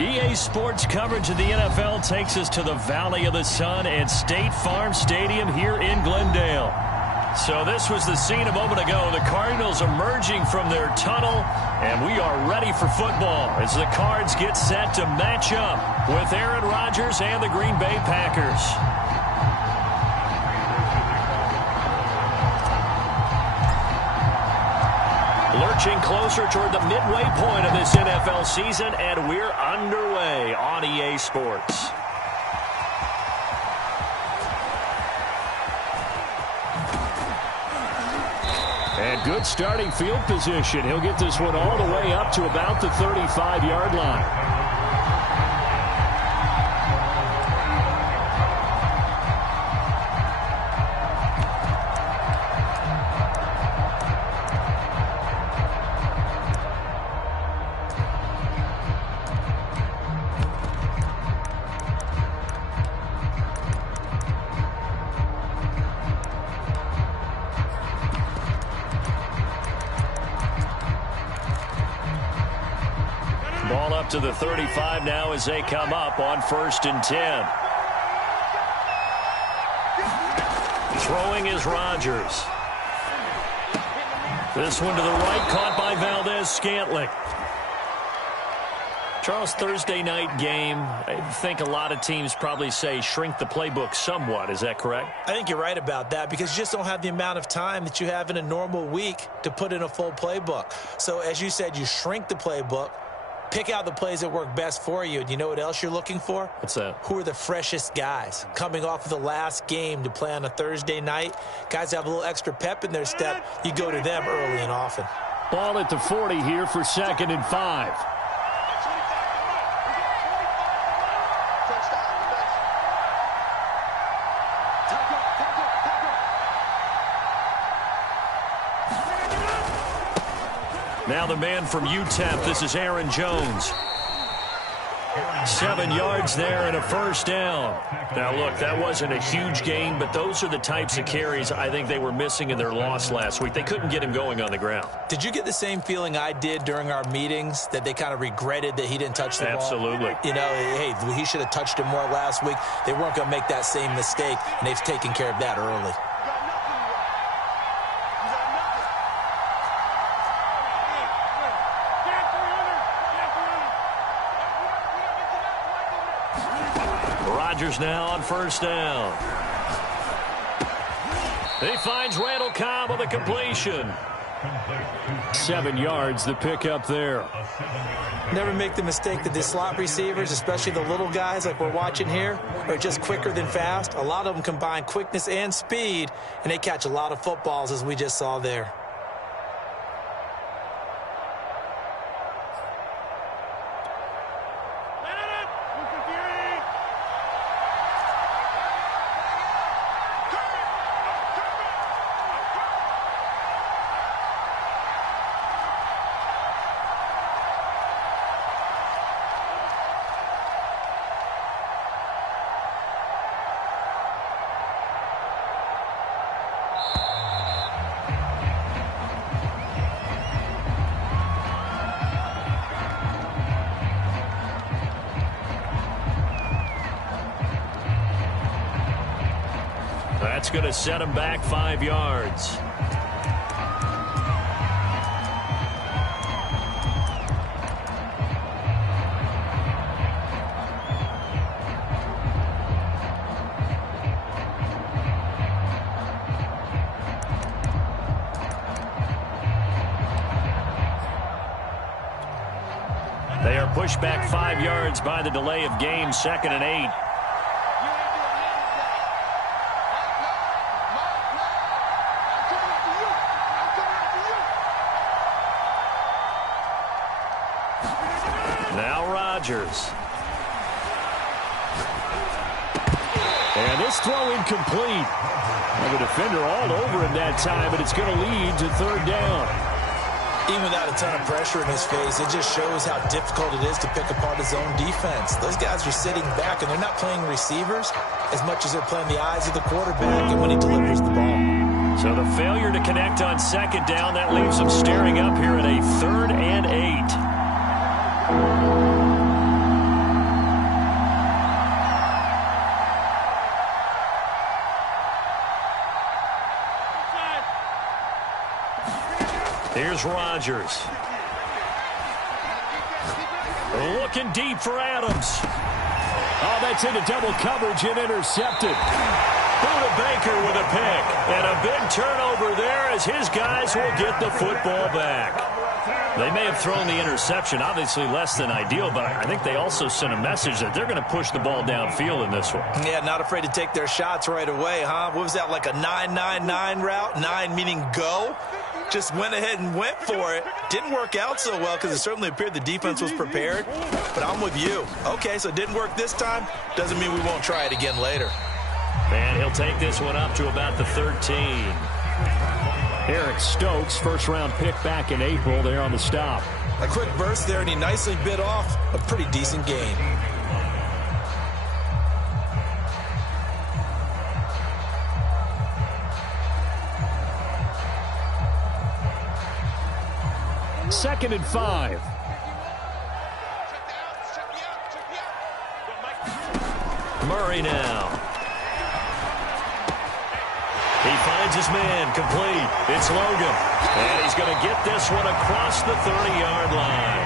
EA Sports coverage of the NFL takes us to the Valley of the Sun at State Farm Stadium here in Glendale. So this was the scene a moment ago. The Cardinals emerging from their tunnel, and we are ready for football as the Cards get set to match up with Aaron Rodgers and the Green Bay Packers. Lurching closer toward the midway point of this NFL season, and we're underway on EA Sports. And good starting field position. He'll get this one all the way up to about the 35-yard line. Ball up to the 35 now as they come up on 1st and 10. Throwing is Rodgers. This one to the right, caught by Valdez-Scantling. Charles, Thursday night game, I think a lot of teams probably say shrink the playbook somewhat. Is that correct? I think you're right about that because you just don't have the amount of time that you have in a normal week to put in a full playbook. So as you said, you shrink the playbook. Pick out the plays that work best for you. And you know what else you're looking for? What's that? Who are the freshest guys? Coming off of the last game to play on a Thursday night, guys have a little extra pep in their step. You go to them early and often. Ball at the 40 here for 2nd and 5. Now the man from UTEP, this is Aaron Jones. 7 yards there and a 1st down. Now, look, that wasn't a huge gain, but those are the types of carries I think they were missing in their loss last week. They couldn't get him going on the ground. Did you get the same feeling I did during our meetings, that they kind of regretted that he didn't touch the ball? Absolutely. You know, hey, he should have touched him more last week. They weren't going to make that same mistake, and they've taken care of that early. Rodgers now on 1st down. He finds Randall Cobb with a completion. 7 yards, the pickup there. Never make the mistake that the slot receivers, especially the little guys like we're watching here, are just quicker than fast. A lot of them combine quickness and speed, and they catch a lot of footballs, as we just saw there. That's going to set him back 5 yards. They are pushed back 5 yards by the delay of game, 2nd and 8. Now Rodgers. And this throw incomplete. The defender all over him that time, but it's going to lead to 3rd down. Even without a ton of pressure in his face, it just shows how difficult it is to pick apart his own defense. Those guys are sitting back, and they're not playing receivers as much as they're playing the eyes of the quarterback and when he delivers the ball. So the failure to connect on 2nd down, that leaves them staring up here at a 3rd and 8. Here's Rodgers. Looking deep for Adams. Oh, that's into double coverage and intercepted. Buda Baker with a pick. And a big turnover there as his guys will get the football back. They may have thrown the interception, obviously less than ideal, but I think they also sent a message that they're going to push the ball downfield in this one. Yeah, not afraid to take their shots right away, huh? What was that, like a 9-9-9 route? 9 meaning go? Just went ahead and went for it. Didn't work out so well because it certainly appeared the defense was prepared. But I'm with you. Okay, so it didn't work this time. Doesn't mean we won't try it again later. And he'll take this one up to about the 13. Eric Stokes, first-round pick back in April, there on the stop. A quick burst there, and he nicely bit off a pretty decent gain. Second and 5. Murray now. He finds his man, complete. It's Logan. And he's going to get this one across the 30-yard line.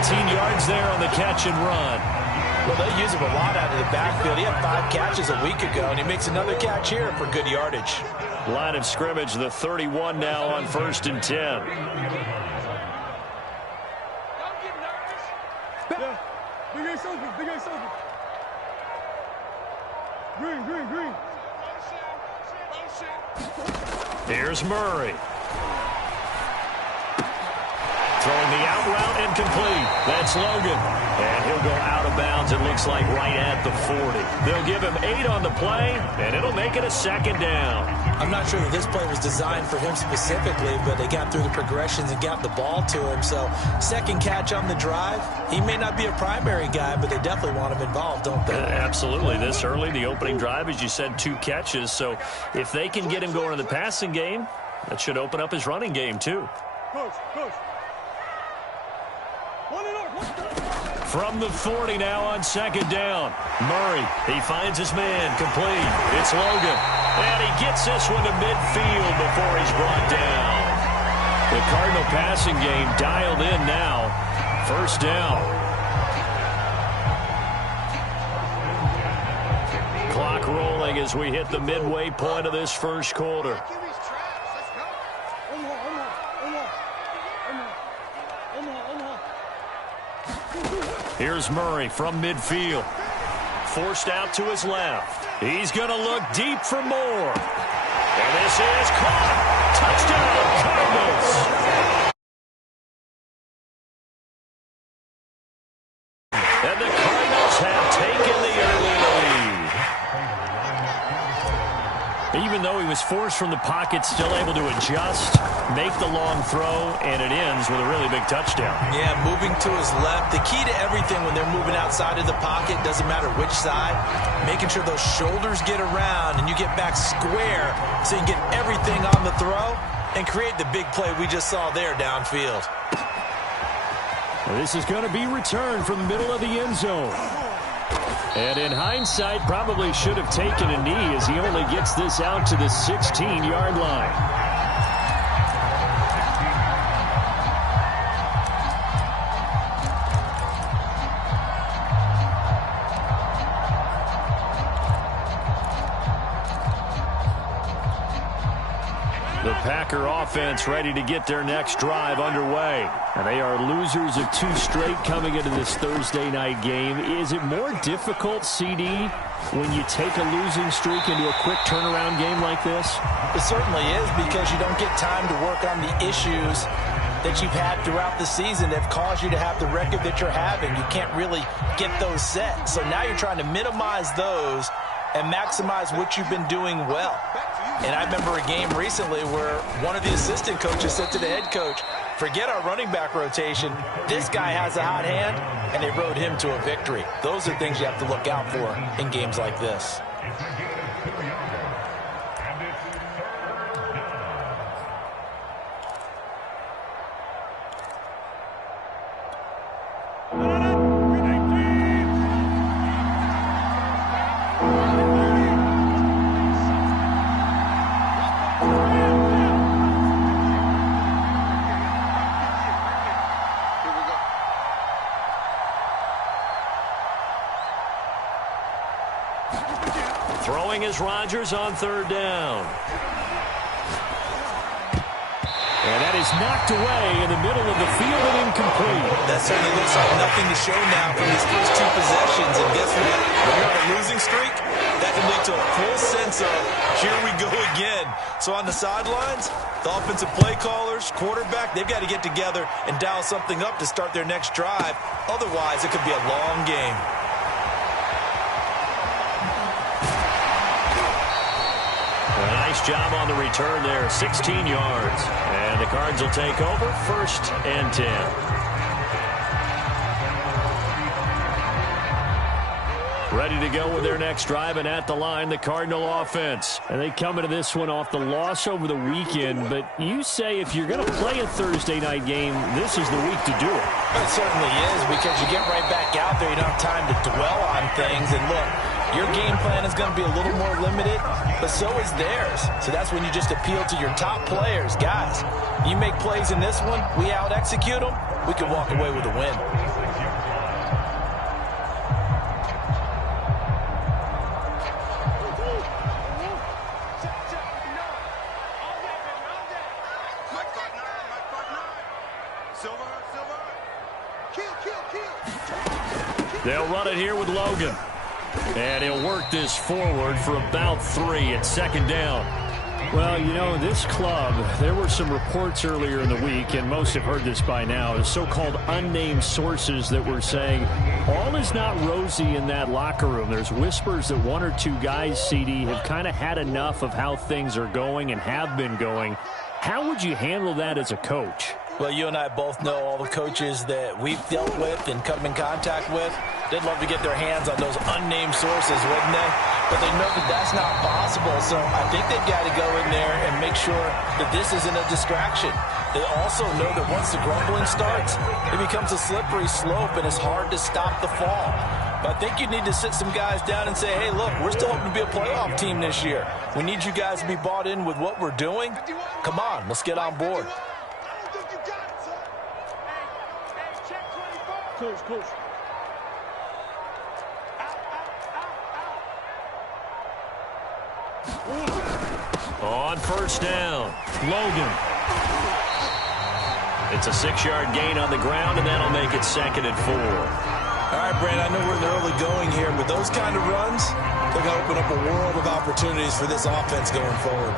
19 yards there on the catch and run. Well, they use him a lot out of the backfield. He had 5 catches a week ago, and he makes another catch here for good yardage. Line of scrimmage, the 31 now on 1st and 10. Big ace open. Green. Here's Murray. Throwing the out route and complete. That's Logan. And he'll go out of bounds, it looks like, right at the 40. They'll give him 8 on the play, and it'll make it a second down. I'm not sure that this play was designed for him specifically, but they got through the progressions and got the ball to him. So, second catch on the drive. He may not be a primary guy, but they definitely want him involved, don't they? Absolutely. This early, the opening drive, as you said, 2 catches. So, if they can get him going in the passing game, that should open up his running game, too. Coach. From the 40 now on second down. Murray, he finds his man, complete. It's Logan. And he gets this one to midfield before he's brought down. The Cardinal passing game dialed in now. First down. Clock rolling as we hit the midway point of this first quarter. Here's Murray from midfield. Forced out to his left. He's going to look deep for more. And this is caught. Touchdown, Cardinals. And the Cardinals have taken the early lead. Even though he was forced from the pocket, still able to adjust, make the long throw, and it ends with a really big touchdown. Yeah, moving to his left. The key to everything when they're moving outside of the pocket, doesn't matter which side, making sure those shoulders get around and you get back square so you can get everything on the throw and create the big play we just saw there downfield. This is going to be returned from the middle of the end zone. And in hindsight, probably should have taken a knee as he only gets this out to the 16-yard line. The Packer offense ready to get their next drive underway. And they are losers of 2 straight coming into this Thursday night game. Is it more difficult, CD, when you take a losing streak into a quick turnaround game like this? It certainly is, because you don't get time to work on the issues that you've had throughout the season that have caused you to have the record that you're having. You can't really get those set. So now you're trying to minimize those and maximize what you've been doing well. And I remember a game recently where one of the assistant coaches said to the head coach, forget our running back rotation. This guy has a hot hand, and they rode him to a victory. Those are things you have to look out for in games like this. throwing is Rodgers on third down. And that is knocked away in the middle of the field and incomplete. That certainly looks like nothing to show now from these first two possessions. And guess what? When you're on a losing streak, that can lead to a full sense of, here we go again. So on the sidelines, the offensive play callers, quarterback, they've got to get together and dial something up to start their next drive. Otherwise, it could be a long game. Nice job on the return there, 16 yards. And the Cards will take over, 1st and 10. Ready to go with their next drive, and at the line, the Cardinal offense. And they come into this one off the loss over the weekend, but you say if you're going to play a Thursday night game, this is the week to do it. It certainly is, because you get right back out there. You don't have time to dwell on things. And look, your game plan is going to be a little more limited, but so is theirs. So that's when you just appeal to your top players. Guys, you make plays in this one, we out-execute them, we can walk away with a win. They'll run it here with Logan. And he'll work this forward for about 3 at 2nd down. Well, you know, this club, there were some reports earlier in the week, and most have heard this by now, the so-called unnamed sources that were saying all is not rosy in that locker room. There's whispers that 1 or 2 guys, CD, have kind of had enough of how things are going and have been going. How would you handle that as a coach? Well, you and I both know all the coaches that we've dealt with and come in contact with. They'd love to get their hands on those unnamed sources, wouldn't they? But they know that that's not possible, so I think they've got to go in there and make sure that this isn't a distraction. They also know that once the grumbling starts, it becomes a slippery slope and it's hard to stop the fall. But I think you need to sit some guys down and say, hey, look, we're still hoping to be a playoff team this year. We need you guys to be bought in with what we're doing. Come on, let's get on board. Coach. On 1st down, Logan. It's a 6-yard gain on the ground, and that'll make it 2nd and 4. All right, Brandon, I know we're in the early going here, but those kind of runs, they're going to open up a world of opportunities for this offense going forward.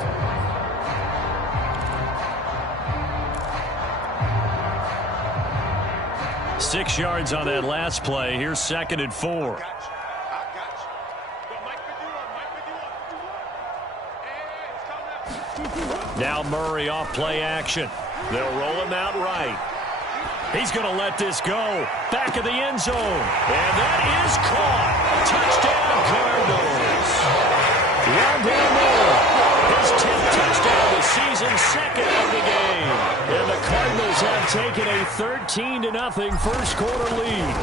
Six yards on that last play. Here's 2nd and 4. Now Murray off play action. They'll roll him out right. He's going to let this go. Back of the end zone. And that is caught. Touchdown, Cardinals. Rondale Moore. His 10th touchdown this season, 2nd of the game. And the Cardinals have taken a 13-0 first quarter lead.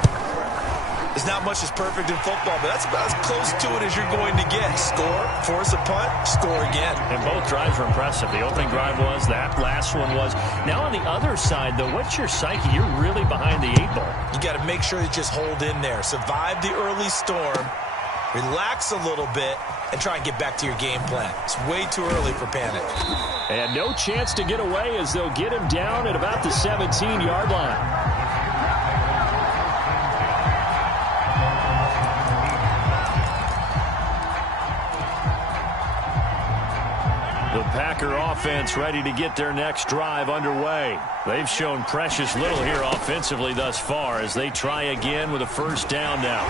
There's not much that's perfect in football, but that's about as close to it as you're going to get. Score, force a punt, score again. And both drives were impressive. The opening drive was, that last one was. Now on the other side, though, what's your psyche? You're really behind the 8 ball. You got to make sure you just hold in there. Survive the early storm, relax a little bit, and try and get back to your game plan. It's way too early for panic. And no chance to get away as they'll get him down at about the 17-yard line. The Packer offense ready to get their next drive underway. They've shown precious little here offensively thus far as they try again with a 1st down now.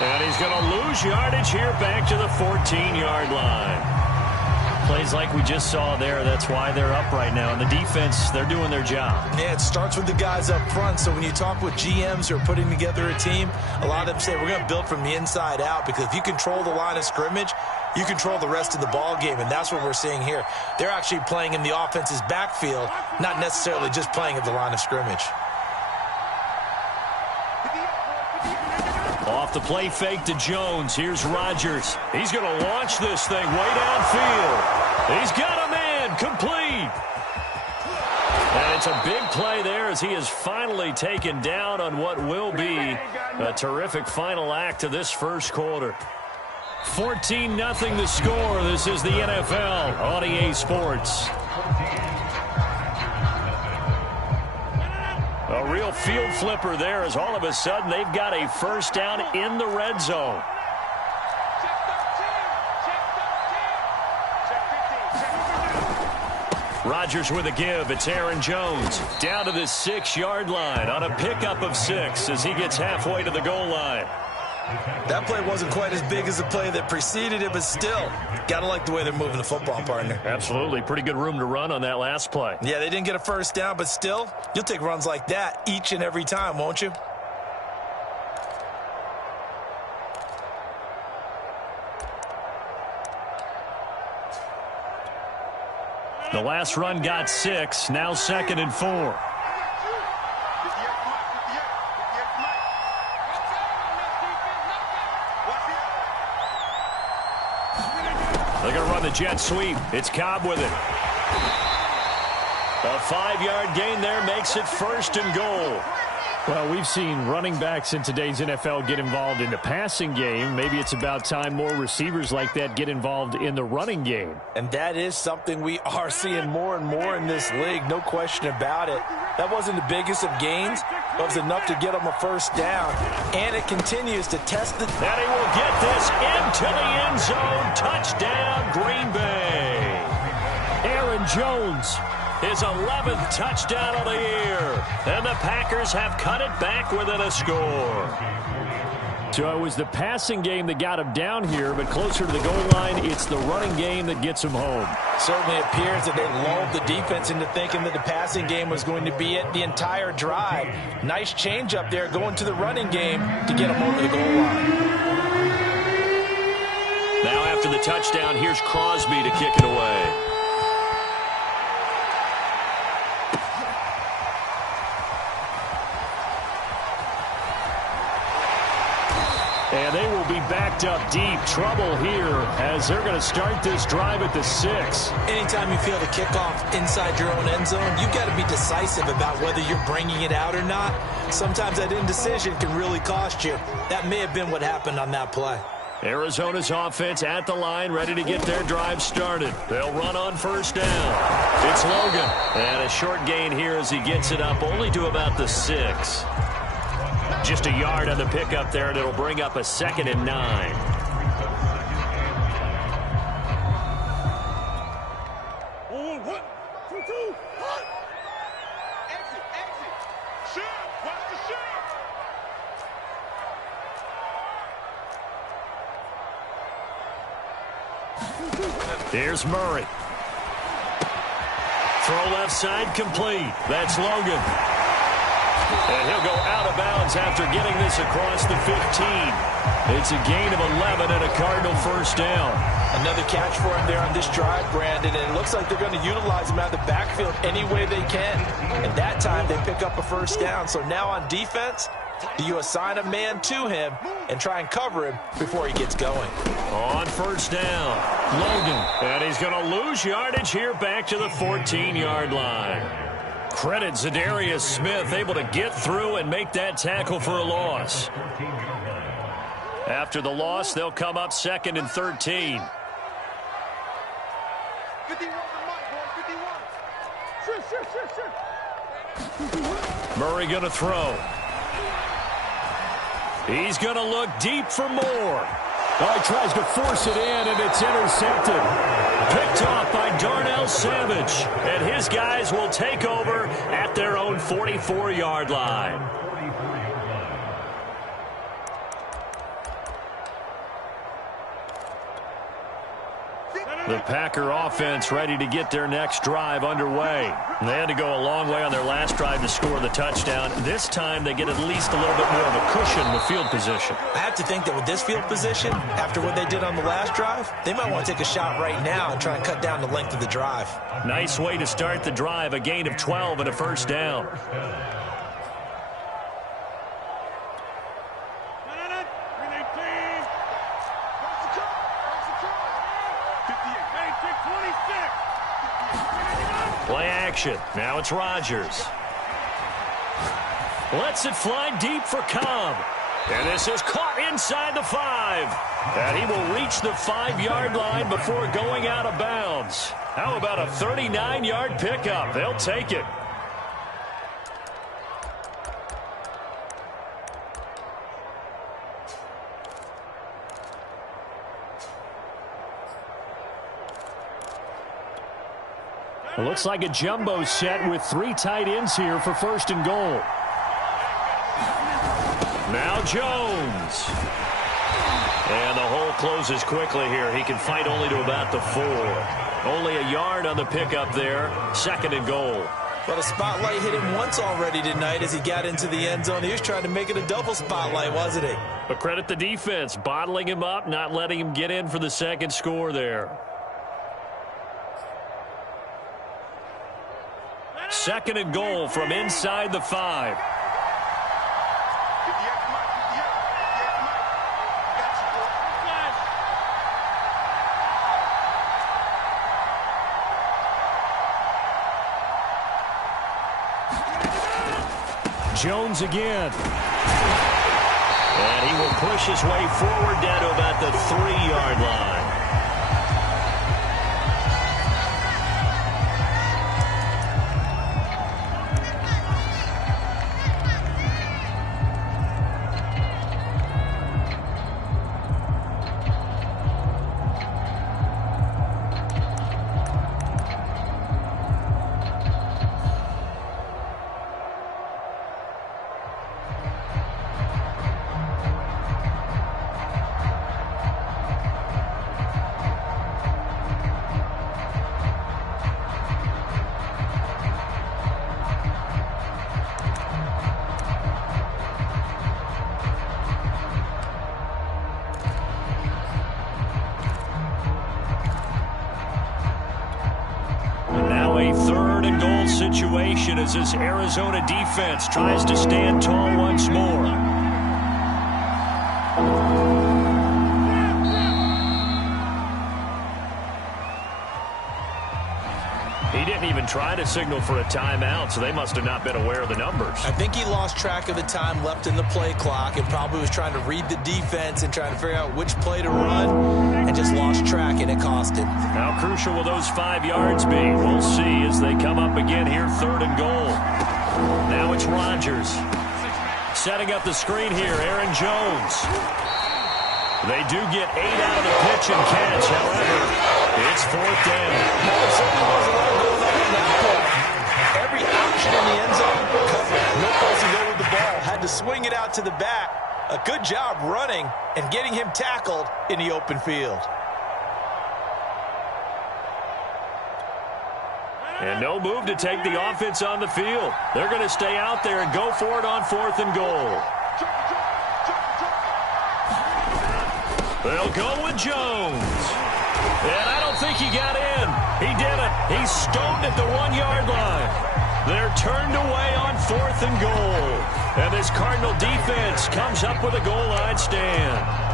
And he's going to lose yardage here back to the 14-yard line. Plays like we just saw there, that's why they're up right now. And the defense, they're doing their job. Yeah, it starts with the guys up front. So when you talk with GMs who are putting together a team, a lot of them say we're going to build from the inside out, because if you control the line of scrimmage, you control the rest of the ball game, and that's what we're seeing here. They're actually playing in the offense's backfield, not necessarily just playing at the line of scrimmage. Off the play fake to Jones. Here's Rodgers. He's going to launch this thing way downfield. He's got a man complete. And it's a big play there as he is finally taken down on what will be a terrific final act to this first quarter. 14-0 the score. This is the NFL on EA Sports. A real field flipper there as all of a sudden they've got a first down in the red zone. Rodgers with a give. It's Aaron Jones down to the 6-yard line on a pickup of 6 as he gets halfway to the goal line. That play wasn't quite as big as the play that preceded it, but still, gotta like the way they're moving the football, partner. Absolutely. Pretty good room to run on that last play. Yeah, they didn't get a first down, but still, you'll take runs like that each and every time, won't you? The last run got 6, now 2nd and 4. They're going to run the jet sweep. It's Cobb with it. A 5-yard gain there makes it 1st and goal. Well, we've seen running backs in today's NFL get involved in the passing game. Maybe it's about time more receivers like that get involved in the running game. And that is something we are seeing more and more in this league, no question about it. That wasn't the biggest of gains, but it was enough to get them a first down. And it continues to test the... And he will get this into the end zone. Touchdown, Green Bay. Aaron Jones. His 11th touchdown of the year. And the Packers have cut it back within a score. So it was the passing game that got him down here, but closer to the goal line, it's the running game that gets him home. Certainly appears that they lulled the defense into thinking that the passing game was going to be it the entire drive. Nice change up there going to the running game to get him over the goal line. Now after the touchdown, here's Crosby to kick it away. And they will be backed up deep. Trouble here as they're going to start this drive at the 6. Anytime you feel the kickoff inside your own end zone, you've got to be decisive about whether you're bringing it out or not. Sometimes that indecision can really cost you. That may have been what happened on that play. Arizona's offense at the line, ready to get their drive started. They'll run on first down. It's Logan. And a short gain here as he gets it up only to about the 6. Just a yard on the pickup there, and it'll bring up a 2nd and 9. Oh, 1, 2, 2, 1. Exit, exit. Shoot, watch the shoot. Here's Murray. Throw left side complete. That's Logan. And he'll go out of bounds after getting this across the 15. It's a gain of 11 and a Cardinal first down. Another catch for him there on this drive, Brandon, and it looks like they're going to utilize him out of the backfield any way they can. And that time they pick up a first down. So now on defense, do you assign a man to him and try and cover him before he gets going? On first down, Logan. And he's going to lose yardage here back to the 14-yard line. Credit Zadarius Smith, able to get through and make that tackle for a loss. After the loss, they'll come up 2nd and 13. 51 the mic, boy, 51. Shit. Murray going to throw. He's going to look deep for more. Oh, he tries to force it in, and it's intercepted. Picked off by Darnell Savage. And his guys will take over at their own 44-yard line. The Packer offense ready to get their next drive underway. They had to go a long way on their last drive to score the touchdown. This time they get at least a little bit more of a cushion with field position. I have to think that with this field position, after what they did on the last drive, they might want to take a shot right now and try and cut down the length of the drive. Nice way to start the drive, a gain of 12 and a first down. Play action. Now it's Rodgers. Lets it fly deep for Cobb. And this is caught inside the 5. And he will reach the 5-yard line before going out of bounds. How about a 39-yard pickup? They'll take it. It looks like a jumbo set with 3 tight ends here for 1st and goal. Now Jones. And the hole closes quickly here. He can fight only to about the 4. Only a yard on the pickup there. 2nd and goal. Well, the spotlight hit him once already tonight as he got into the end zone. He was trying to make it a double spotlight, wasn't he? But credit the defense, bottling him up, not letting him get in for the 2nd score there. 2nd and goal from inside the 5. Jones again. And he will push his way forward down to about the 3-yard line. Situation as this Arizona defense tries to stand tall once more. He didn't even try to signal for a timeout, so they must have not been aware of the numbers. I think he lost track of the time left in the play clock and probably was trying to read the defense and trying to figure out which play to run and just lost track, and it cost him. How crucial will those 5 yards be? We'll see as they come up again here, 3rd and goal. Now it's Rodgers. Setting up the screen here, Aaron Jones. They do get 8 out of the pitch and catch. However, it's 4th down. There certainly was a lot going on in that play. Every option in the end zone covered. No place to go with the ball. Had to swing it out to the back. A good job running and getting him tackled in the open field. And no move to take the offense on the field. They're going to stay out there and go for it on 4th and goal. They'll go with Jones. And I don't think he got in. He didn't. He's stoned at the 1-yard line. They're turned away on 4th and goal. And this Cardinal defense comes up with a goal line stand.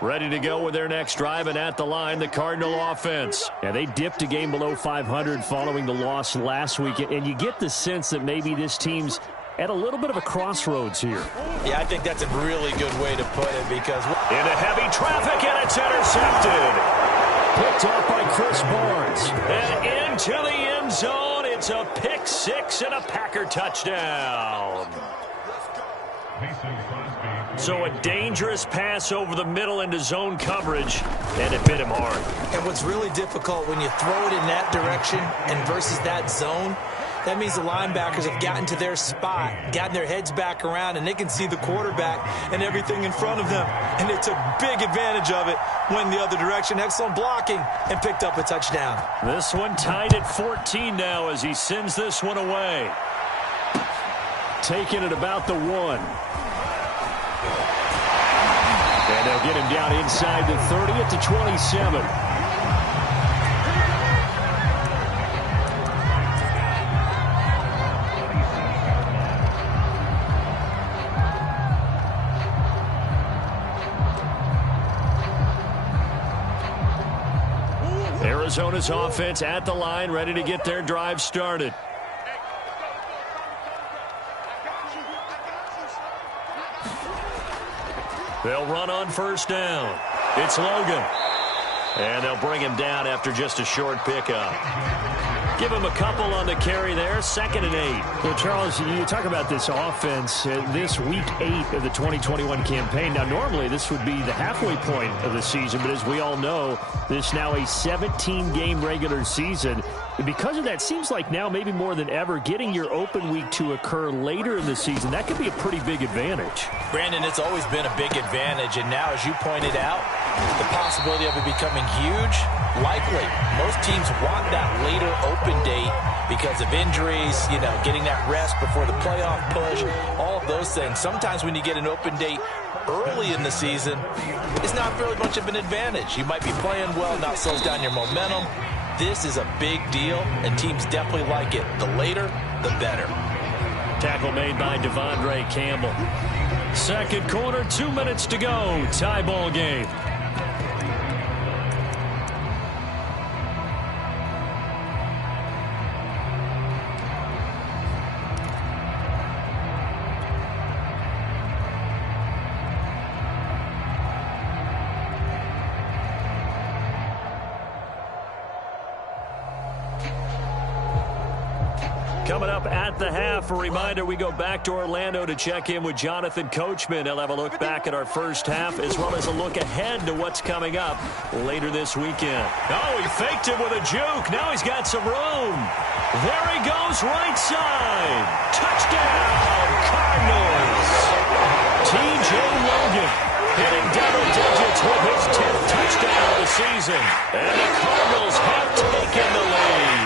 Ready to go with their next drive, and at the line, the Cardinal offense. Yeah, they dipped a game below 500 following the loss last week, and you get the sense that maybe this team's at a little bit of a crossroads here. Yeah, I think that's a really good way to put it because... Into heavy traffic, and it's intercepted. Picked off by Chris Barnes. And into the end zone, it's a pick 6 and a Packer touchdown. So a dangerous pass over the middle into zone coverage, and it bit him hard. And what's really difficult when you throw it in that direction and versus that zone, that means the linebackers have gotten to their spot, gotten their heads back around, and they can see the quarterback and everything in front of them. And they took big advantage of it, went the other direction, excellent blocking, and picked up a touchdown. This one tied at 14 now as he sends this one away. Taking it about the 1. And they'll get him down inside the 30 at the 27. Arizona's offense at the line, ready to get their drive started. They'll run on first down. It's Logan. And they'll bring him down after just a short pickup. Give him a couple on the carry there. 2nd and 8. Well, Charles, you talk about this offense, this week 8 of the 2021 campaign. Now, normally this would be the halfway point of the season, but as we all know, this now a 17-game regular season. And because of that, seems like now maybe more than ever, getting your open week to occur later in the season, that could be a pretty big advantage. Brandon, it's always been a big advantage, and now, as you pointed out, the possibility of it becoming huge, likely. Most teams want that later open date because of injuries, getting that rest before the playoff push, all of those things. Sometimes when you get an open date early in the season, it's not really much of an advantage. You might be playing well, not slows down your momentum. This is a big deal, and teams definitely like it. The later, the better. Tackle made by Devondre Campbell. Second quarter, 2 minutes to go. Tie ball game. Coming up at the half, a reminder, we go back to Orlando to check in with Jonathan Coachman. He'll have a look back at our first half as well as a look ahead to what's coming up later this weekend. Oh, he faked him with a juke. Now he's got some room. There he goes, right side. Touchdown, Cardinals. T.J. Logan hitting double digits with his 10th touchdown of the season. And the Cardinals have taken the lead.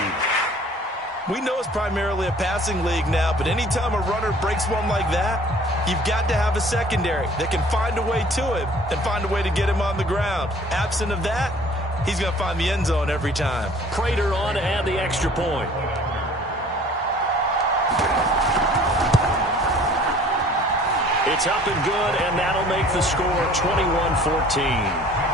We know it's primarily a passing league now, but anytime a runner breaks one like that, you've got to have a secondary that can find a way to him and find a way to get him on the ground. Absent of that, he's going to find the end zone every time. Prater on to add the extra point. It's up and good, and that'll make the score 21-14.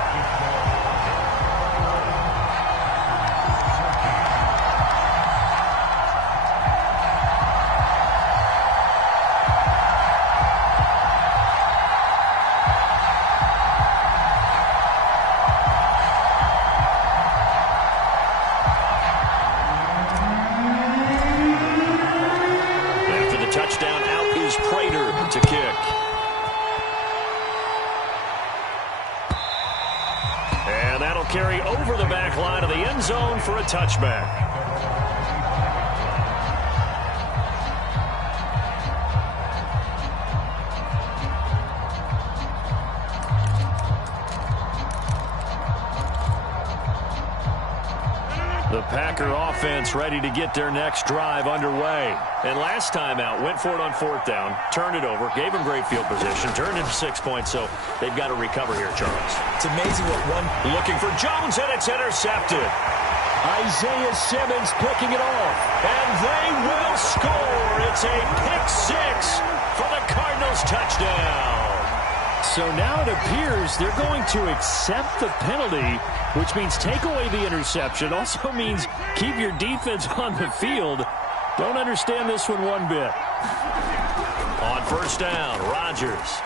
Carry over the back line of the end zone for a touchback. The Packer offense ready to get their next drive underway. And last time out, went for it on fourth down, turned it over, gave them great field position, turned into 6 points, so they've got to recover here, Charles. It's amazing what one... Looking for Jones, and it's intercepted. Isaiah Simmons picking it off. And they will score. It's a pick six for the Cardinals touchdown. So now it appears they're going to accept the penalty, which means take away the interception. Also means keep your defense on the field. Don't understand this one bit. On first down, Rodgers.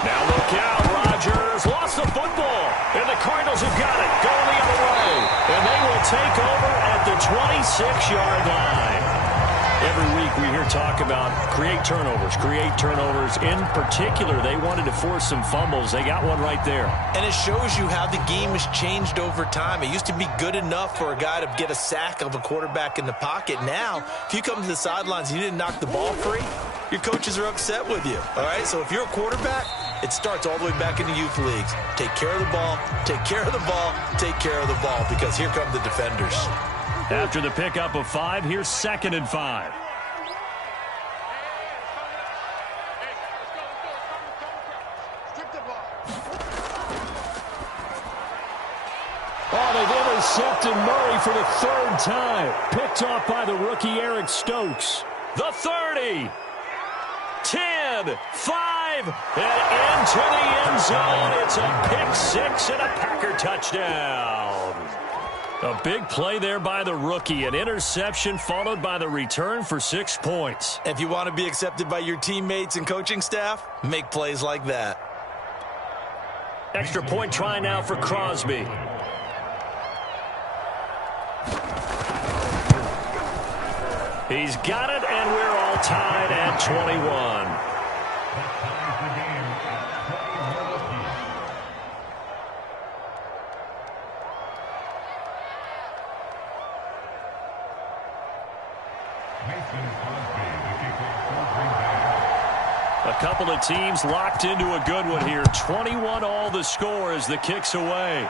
Now look out, Rodgers lost the football. And the Cardinals have got it, going the other way. And they will take over at the 26-yard line. Every week we hear talk about create turnovers. In particular, they wanted to force some fumbles. They got one right there. And it shows you how the game has changed over time. It used to be good enough for a guy to get a sack of a quarterback in the pocket. Now, if you come to the sidelines and you didn't knock the ball free, your coaches are upset with you. All right, so if you're a quarterback, it starts all the way back in the youth leagues. Take care of the ball, take care of the ball, take care of the ball, because here come the defenders. After the pickup of 5, here's 2nd and 5. Oh, they've intercepted Murray for the 3rd time. Picked off by the rookie Eric Stokes. The 30. 10, 5, and into the end zone. It's a pick six and a Packer touchdown. A big play there by the rookie. An interception followed by the return for 6 points. If you want to be accepted by your teammates and coaching staff, make plays like that. Extra point try now for Crosby. He's got it, and we're all tied at 21. A couple of teams locked into a good one here. 21 all the score as the kick's away.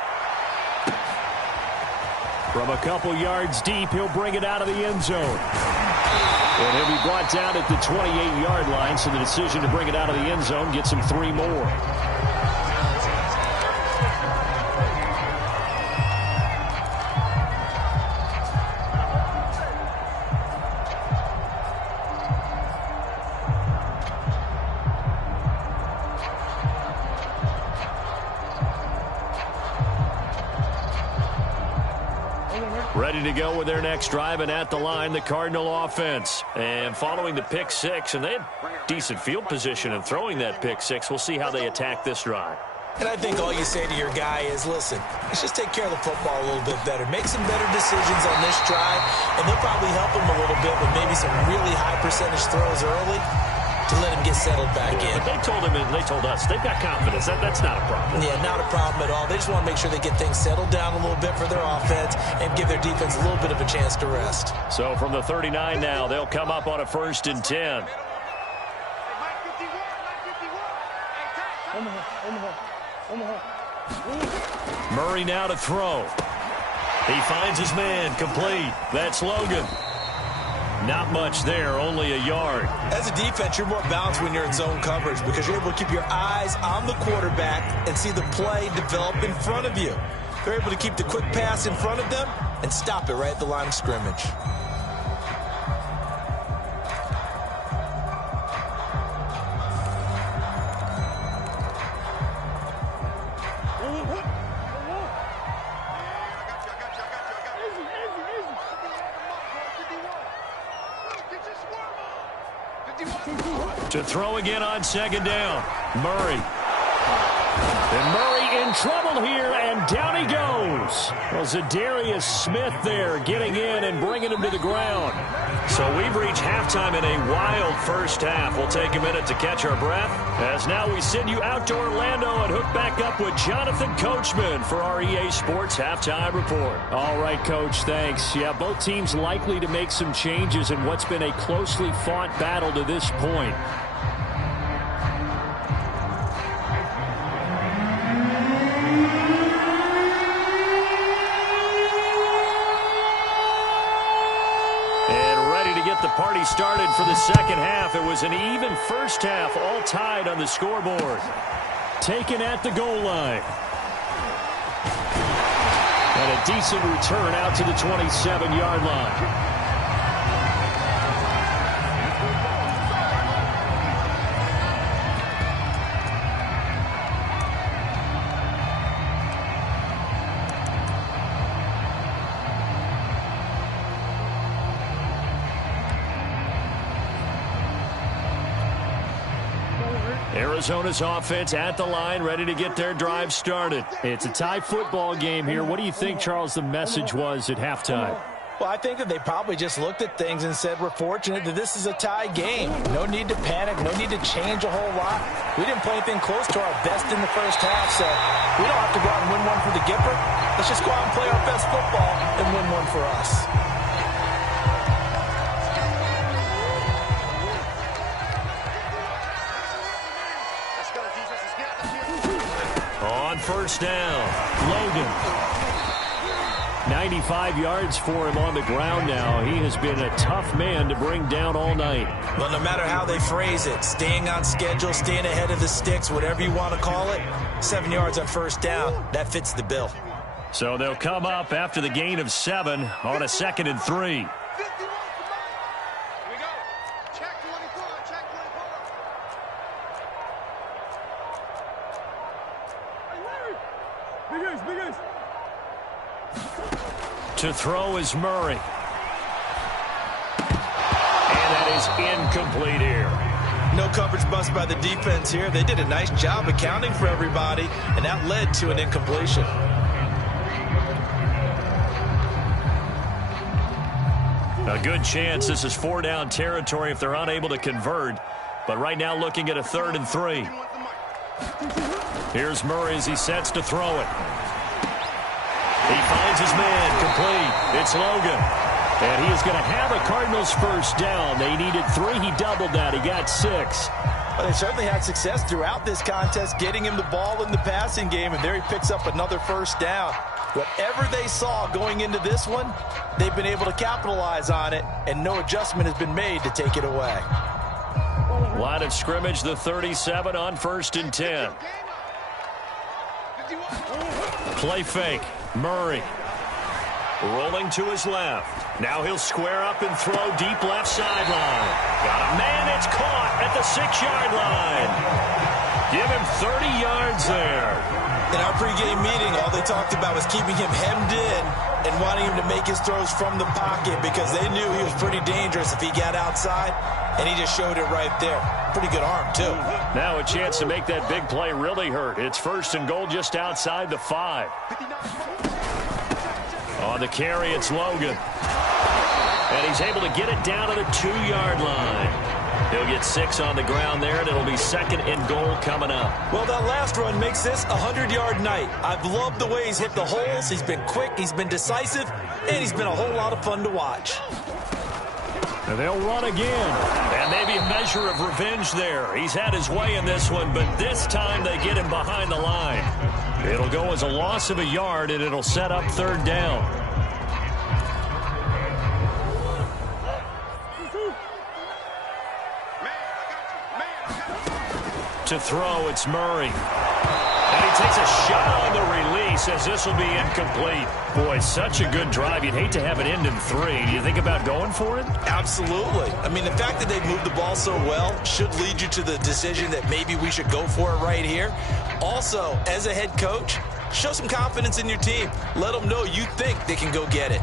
From a couple yards deep, he'll bring it out of the end zone. And he'll be brought down at the 28-yard line, so the decision to bring it out of the end zone gets him 3 more. Ready to go with their next drive, and at the line, the Cardinal offense. And following the pick six, and they had decent field position in throwing that pick six. We'll see how they attack this drive. And I think all you say to your guy is, listen, let's just take care of the football a little bit better. Make some better decisions on this drive, and they'll probably help him a little bit with maybe some really high percentage throws early to let him get settled back in. But they told him, and they told us, they've got confidence. That's not a problem. Yeah, not a problem at all. They just want to make sure they get things settled down a little bit for their offense and give their defense a little bit of a chance to rest. So from the 39 now, they'll come up on a 1st and 10. Murray now to throw. He finds his man, complete. That's Logan. Not much there, only a yard. As a defense, you're more balanced when you're in zone coverage because you're able to keep your eyes on the quarterback and see the play develop in front of you. They're able to keep the quick pass in front of them and stop it right at the line of scrimmage. To throw again on 2nd down. Murray. And Murray in trouble here, and down he goes. Well, Zadarius Smith there getting in and bringing him to the ground. So we've reached halftime in a wild first half. We'll take a minute to catch our breath, as now we send you out to Orlando and hook back up with Jonathan Coachman for our EA Sports Halftime Report. All right, Coach, thanks. Yeah, both teams likely to make some changes in what's been a closely fought battle to this point. The party started for the second half. It was an even first half, all tied on the scoreboard. Taken at the goal line. And a decent return out to the 27-yard line. Arizona's offense at the line, ready to get their drive started. It's a tie football game here. What do you think, Charles, the message was at halftime? Well, I think that they probably just looked at things and said, we're fortunate that this is a tie game. No need to panic. No need to change a whole lot. We didn't play anything close to our best in the first half, so we don't have to go out and win one for the Gipper. Let's just go out and play our best football and win one for us. On 1st down, Logan. 95 yards for him on the ground now. He has been a tough man to bring down all night. Well, no matter how they phrase it, staying on schedule, staying ahead of the sticks, whatever you want to call it, 7 yards on 1st down, that fits the bill. So they'll come up after the gain of 7 on a 2nd and 3. To throw is Murray. And that is incomplete here. No coverage bust by the defense here. They did a nice job accounting for everybody, and that led to an incompletion. A good chance this is 4-down territory if they're unable to convert. But right now looking at a 3rd and 3. Here's Murray as he sets to throw it. He finds his man, complete. It's Logan. And he is going to have a Cardinals first down. They needed 3. He doubled that. He got 6. Well, they certainly had success throughout this contest, getting him the ball in the passing game, and there he picks up another first down. Whatever they saw going into this one, they've been able to capitalize on it, and no adjustment has been made to take it away. Line of scrimmage, the 37 on 1st and 10. Play fake. Murray rolling to his left. Now he'll square up and throw deep left sideline. Got a man that's caught at the 6-yard line. Give him 30 yards there. In our pregame meeting, all they talked about was keeping him hemmed in and wanting him to make his throws from the pocket because they knew he was pretty dangerous if he got outside, and he just showed it right there. Pretty good arm, too. Now a chance to make that big play really hurt. It's 1st and goal just outside the 5. On the carry, it's Logan. And he's able to get it down to the 2-yard line. He'll get 6 on the ground there, and it'll be 2nd and goal coming up. Well, that last run makes this a 100-yard night. I've loved the way he's hit the holes. He's been quick, he's been decisive, and he's been a whole lot of fun to watch. And they'll run again. And maybe a measure of revenge there. He's had his way in this one, but this time they get him behind the line. It'll go as a loss of a yard, and it'll set up 3rd down. To throw, it's Murray. And he takes a shot on the release as this will be incomplete. Boy, such a good drive. You'd hate to have it end in 3. Do you think about going for it? Absolutely. I mean, the fact that they've moved the ball so well should lead you to the decision that maybe we should go for it right here. Also, as a head coach, show some confidence in your team. Let them know you think they can go get it.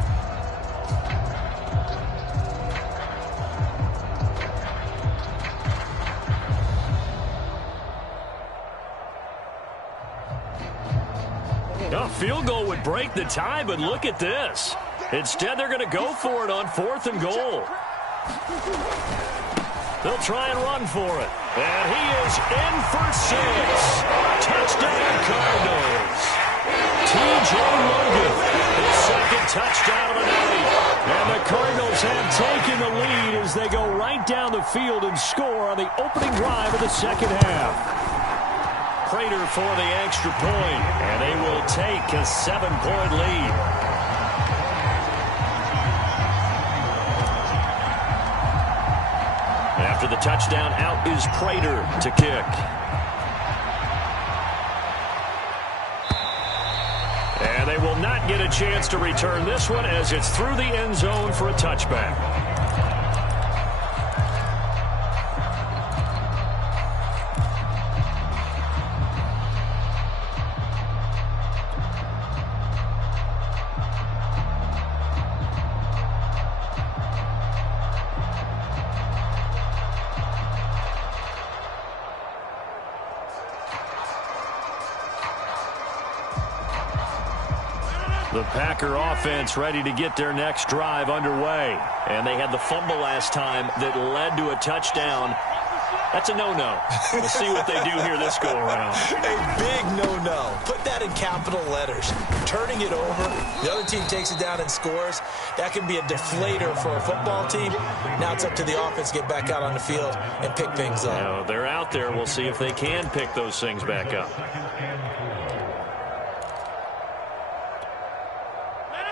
A field goal would break the tie, but look at this. Instead, they're going to go for it on 4th and goal. They'll try and run for it. And he is in for 6. Touchdown, Cardinals. T.J. Logan, his 2nd touchdown of the night. And the Cardinals have taken the lead as they go right down the field and score on the opening drive of the 2nd half. Prater for the extra point, and they will take a 7-point lead. After the touchdown, out is Prater to kick. And they will not get a chance to return this one as it's through the end zone for a touchback. The Packer offense ready to get their next drive underway. And they had the fumble last time that led to a touchdown. That's a no-no. We'll see what they do here this go-around. A big no-no. Put that in capital letters. Turning it over, the other team takes it down and scores. That can be a deflator for a football team. Now it's up to the offense to get back out on the field and pick things up. Now, they're out there. We'll see if they can pick those things back up.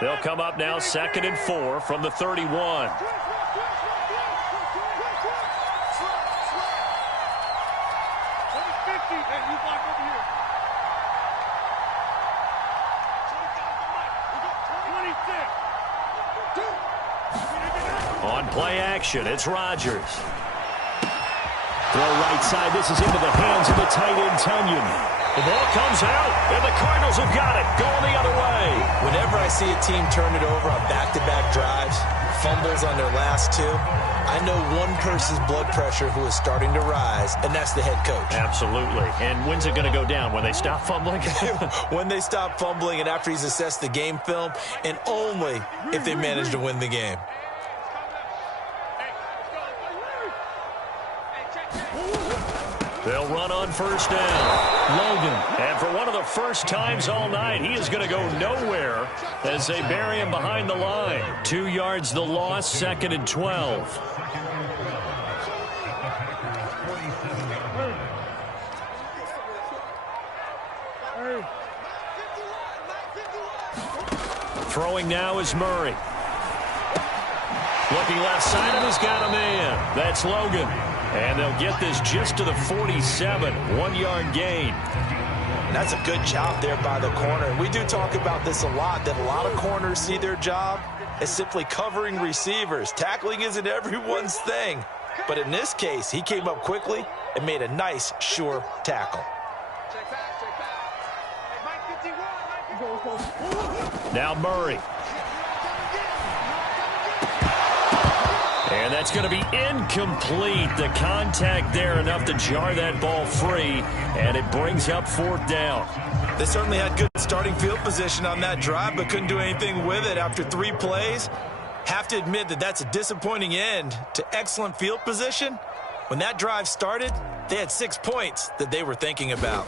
They'll come up now 2nd and 4 from the 31. On play action, it's Rodgers. Throw right side. This is into the hands of the tight end, Tunyon. The ball comes out, and the Cardinals have got it. Going the other way. Whenever I see a team turn it over on back-to-back drives, fumbles on their last two, I know one person's blood pressure who is starting to rise, and that's the head coach. Absolutely. And when's it going to go down? When they stop fumbling? When they stop fumbling and after he's assessed the game film, and only if they manage to win the game. They'll run on first down. Logan. And for one of the first times all night, he is going to go nowhere as they bury him behind the line. 2 yards the loss, 2nd and 12. Throwing now is Murray. Looking left side, and he's got a man. That's Logan. And they'll get this just to the 47, 1-yard gain. And that's a good job there by the corner. We do talk about this a lot, that a lot of corners see their job as simply covering receivers. Tackling isn't everyone's thing. But in this case, he came up quickly and made a nice, sure tackle. Now Murray. And that's going to be incomplete. The contact there enough to jar that ball free, and it brings up 4th down. They certainly had good starting field position on that drive, but couldn't do anything with it after 3 plays. Have to admit that that's a disappointing end to excellent field position. When that drive started, they had 6 points that they were thinking about.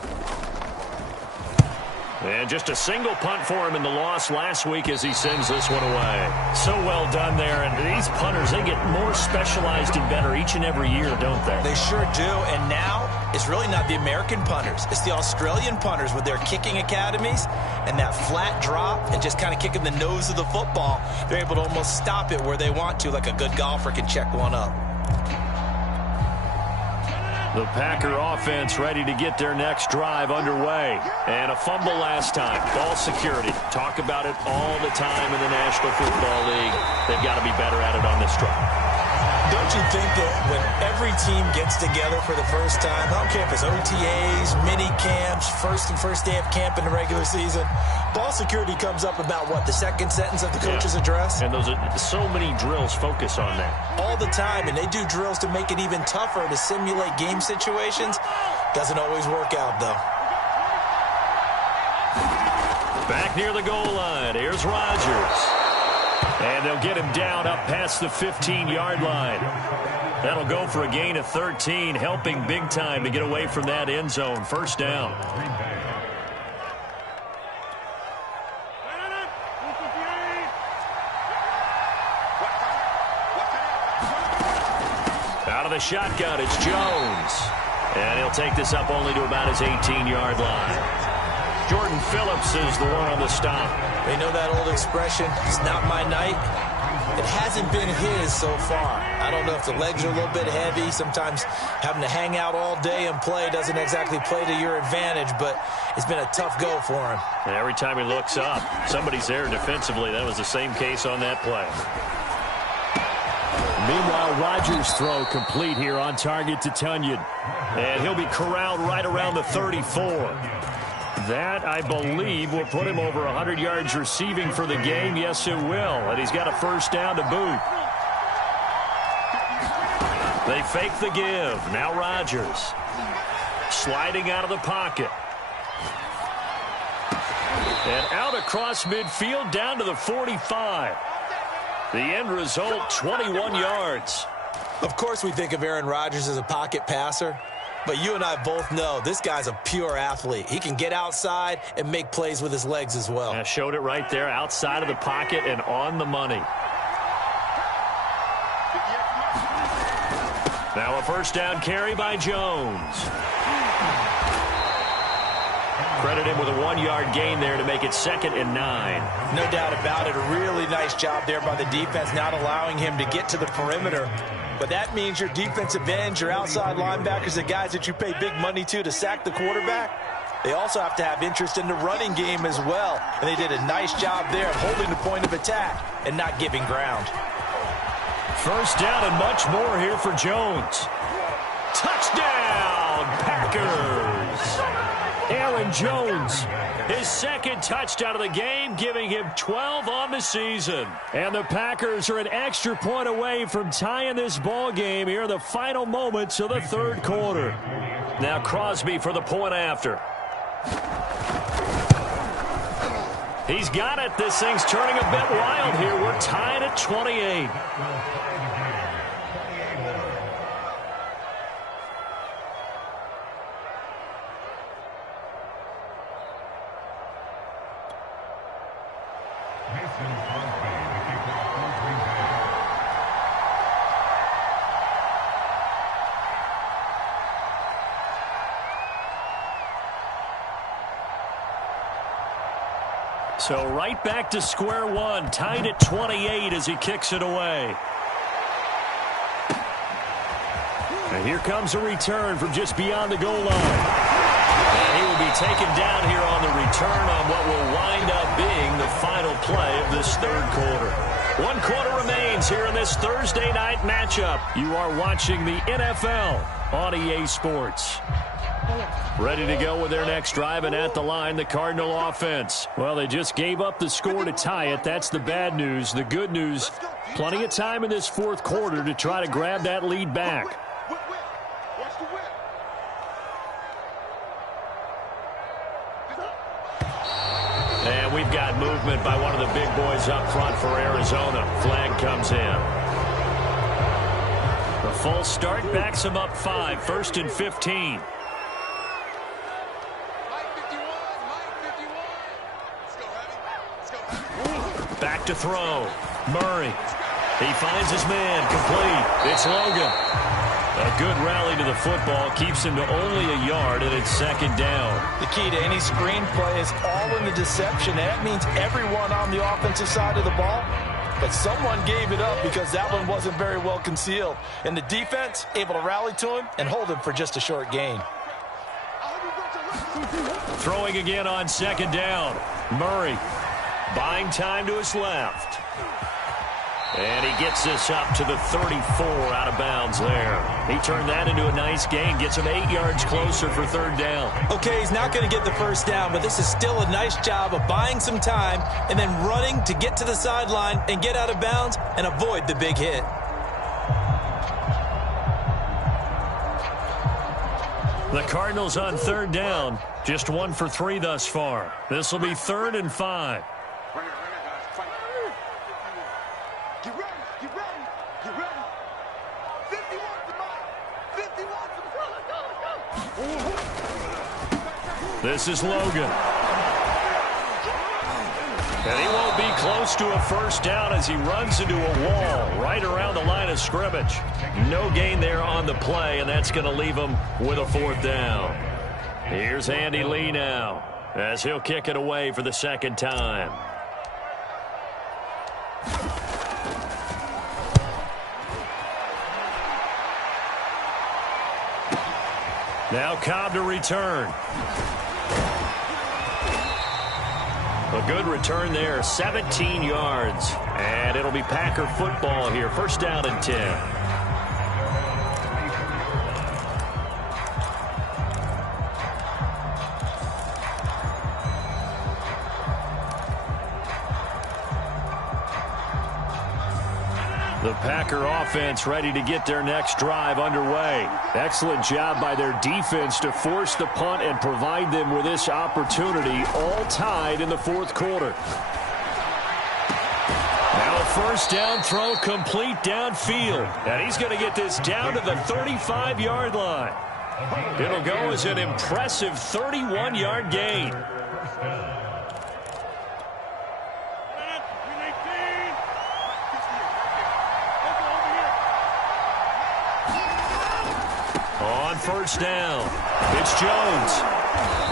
And just a single punt for him in the loss last week as he sends this one away. So well done there. And these punters, they get more specialized and better each and every year, don't they? They sure do. And now it's really not the American punters. It's the Australian punters with their kicking academies and that flat drop and just kind of kicking the nose of the football. They're able to almost stop it where they want to, like a good golfer can check one up. The Packer offense ready to get their next drive underway. And a fumble last time. Ball security. Talk about it all the time in the National Football League. They've got to be better at it on this drive. Don't you think that when every team gets together for the first time, I don't care if it's OTAs, mini camps, first day of camp in the regular season, ball security comes up about, what, the second sentence of the coach's address? And those are so many drills focus on that. All the time, and they do drills to make it even tougher to simulate game situations. Doesn't always work out, though. Back near the goal line, here's Rodgers. And they'll get him down up past the 15-yard line. That'll go for a gain of 13, helping big time to get away from that end zone. First down. Out of the shotgun, it's Jones. And he'll take this up only to about his 18-yard line. Jordan Phillips is the one on the stop. They know that old expression, it's not my night. It hasn't been his so far. I don't know if the legs are a little bit heavy. Sometimes having to hang out all day and play doesn't exactly play to your advantage, but it's been a tough go for him. And every time he looks up, somebody's there defensively. That was the same case on that play. Meanwhile, Rodgers' throw complete here on target to Tunyon. And he'll be corralled right around the 34. That, I believe, will put him over 100 yards receiving for the game. Yes, it will. And he's got a first down to boot. They fake the give. Now Rodgers. Sliding out of the pocket. And out across midfield down to the 45. The end result, 21 yards. Of course we think of Aaron Rodgers as a pocket passer. But you and I both know this guy's a pure athlete. He can get outside and make plays with his legs as well. I showed it right there, outside of the pocket and on the money. Now a first down carry by Jones. Credit him with a 1-yard gain there to make it 2nd and 9. No doubt about it. A really nice job there by the defense, not allowing him to get to the perimeter. But that means your defensive ends, your outside linebackers, the guys that you pay big money to sack the quarterback, they also have to have interest in the running game as well. And they did a nice job there of holding the point of attack and not giving ground. First down and much more here for Jones. Touchdown, Packers! Aaron Jones. His second touchdown of the game, giving him 12 on the season. And the Packers are an extra point away from tying this ball game here in the final moments of the third quarter. Now Crosby for the point after. He's got it. This thing's turning a bit wild here. We're tied at 28. So right back to square one, tied at 28 as he kicks it away. And here comes a return from just beyond the goal line. And he will be taken down here on the return on what will wind up being the final play of this third quarter. 1 quarter remains here in this Thursday night matchup. You are watching the NFL on EA Sports. Ready to go with their next drive, and at the line, the Cardinal offense. Well, they just gave up the score to tie it. That's the bad news. The good news, plenty of time in this fourth quarter to try to grab that lead back. Watch the whip. And we've got movement by one of the big boys up front for Arizona. Flag comes in. The false start backs him up 5, 1st and 15. Back to throw. Murray. He finds his man. Complete. It's Logan. A good rally to the football keeps him to only a yard, and it's second down. The key to any screenplay is all in the deception. That means everyone on the offensive side of the ball, but someone gave it up because that one wasn't very well concealed. And the defense able to rally to him and hold him for just a short gain. Throwing again on second down. Murray buying time to his left. And he gets this up to the 34 out of bounds there. He turned that into a nice gain. Gets him 8 yards closer for third down. Okay, he's not going to get the first down, but this is still a nice job of buying some time and then running to get to the sideline and get out of bounds and avoid the big hit. The Cardinals on third down. Just 1 for 3 thus far. This will be 3rd and 5. Get ready, get ready, get ready. 50 wants the mic. 50 wants the This is Logan. And he won't be close to a first down as he runs into a wall right around the line of scrimmage. No gain there on the play, and that's going to leave him with a 4th down. Here's Andy Lee now as he'll kick it away for the second time. Now Cobb to return. A good return there, 17 yards. And it'll be Packer football here. First down and 10. The Packer offense ready to get their next drive underway. Excellent job by their defense to force the punt and provide them with this opportunity, all tied in the fourth quarter. Now a first down throw complete downfield. And he's going to get this down to the 35-yard line. It'll go as an impressive 31-yard gain. On first down, it's Jones.